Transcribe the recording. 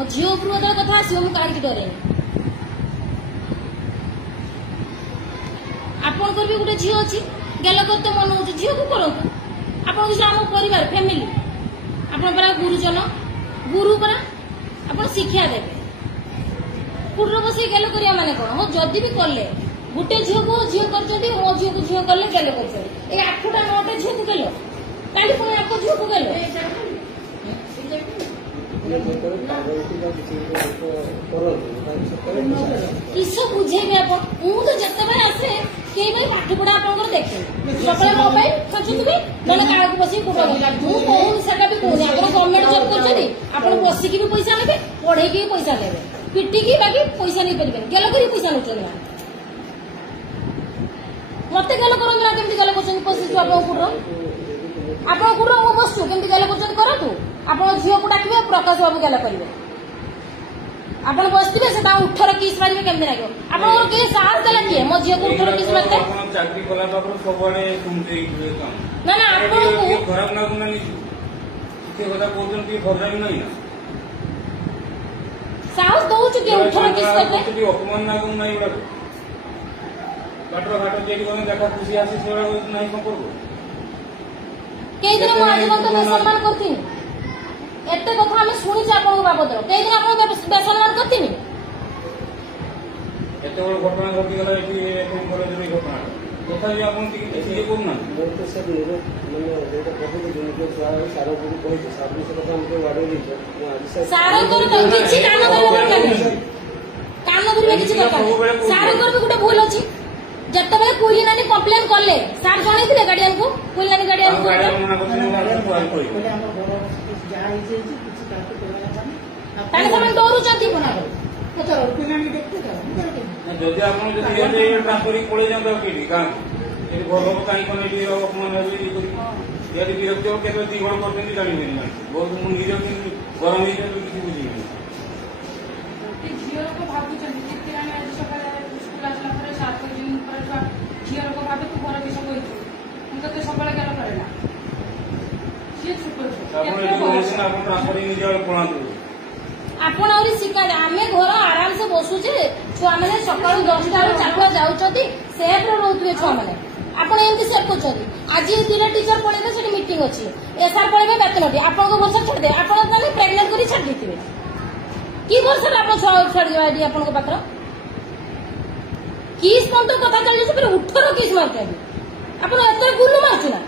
मो झील उपरू कथा आसो मुझे डरे आपंकर भी गोटे झील अच्छी गेल करते मन हो झील को करतु आप आम परिवार फैमिली आप गुरुजन गुरु परा आप शिक्षा देवे कुटर बस गेल करिया माने कौन हो जदि भी कले गोटे झील को झील कर मो झील को झील कले गेल कर 8टा 9टा झील को गेल काली पुणी आप झील को गेल किस बुझेबे आप तो जते आसे कई भाई पाठ पढ़ा आप देखे सकाल मोबाइल खोजुबे मैंने क्या बस कहूँ सेटा भी कहूँ आप गवर्नमेंट जॉब कर बसिकी भी पैसा ने पढ़े भी पैसा देवे पिटिकी बाकी पैसा नहीं पारे गेल कर पैसा नौकर मत गेल करमी गेल कर पशु आप कुर आप बसु केमती गेल करूँ आप झील को डाक प्रकाश बाबू गेल करेंगे आप बसते से 18 किस मारे केमती लगे आप साहस देला किए मो झील को 18 किस मारते ना ना साहस दौर किए 18 किस करते अपमान बाटर घाट देखा खुशी आसी कई दिन मुझे आज बेसम्मान करती एत कथा आम शुणी बाबद कई दिन आप बेसम्मान करती घटना घटीगला घटना तथापि आप करूना गोटे भूल अच्छी जत बेले कोईली नानी कंप्लेन कले सार जन गार्डियन को कोईली नानी गार्डियन जदि आप ट्रांसफर पड़े जाता घर लोग कहीं अपमान विरक्त के 2 गण कर जानी बहुत मुझे गरम किसी बुझे झील को भावुँ झील को भावे तू घर किस कही तो सब गेल करे आपण आउरी शिका आमे घर आराम से बसुचे छुआ मैंने सका 10टा चाकुआ जाऊँगी सेफ रोते छुआ मैंने आप एमती सेफ कर आज 2टा टीचर पढ़े से मीटिंग अच्छी एसआर पढ़े बेतनटी आप वर्ष छाड़दे आप प्रेगनेंट कर छाड़ देते कि वर्ष आप छुआ छाड़ी आप पाखर किस पंत कथा चलिए 18 किस मारते आप गुलु मार्चुना